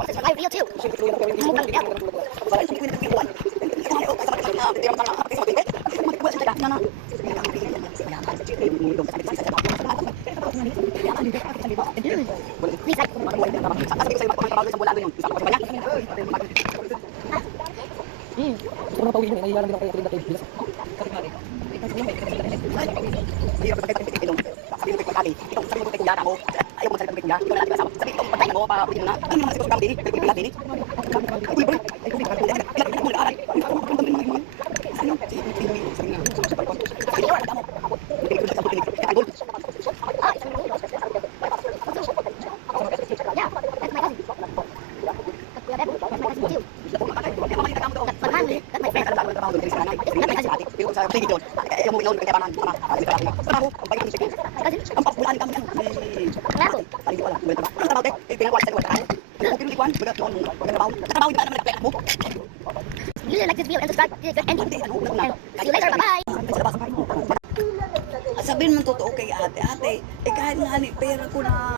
I feel too. You like this video and subscribe. See you later. Bye-bye. Sabihin mo totoo kay ate, ate, eh kahit nga ni pera ko na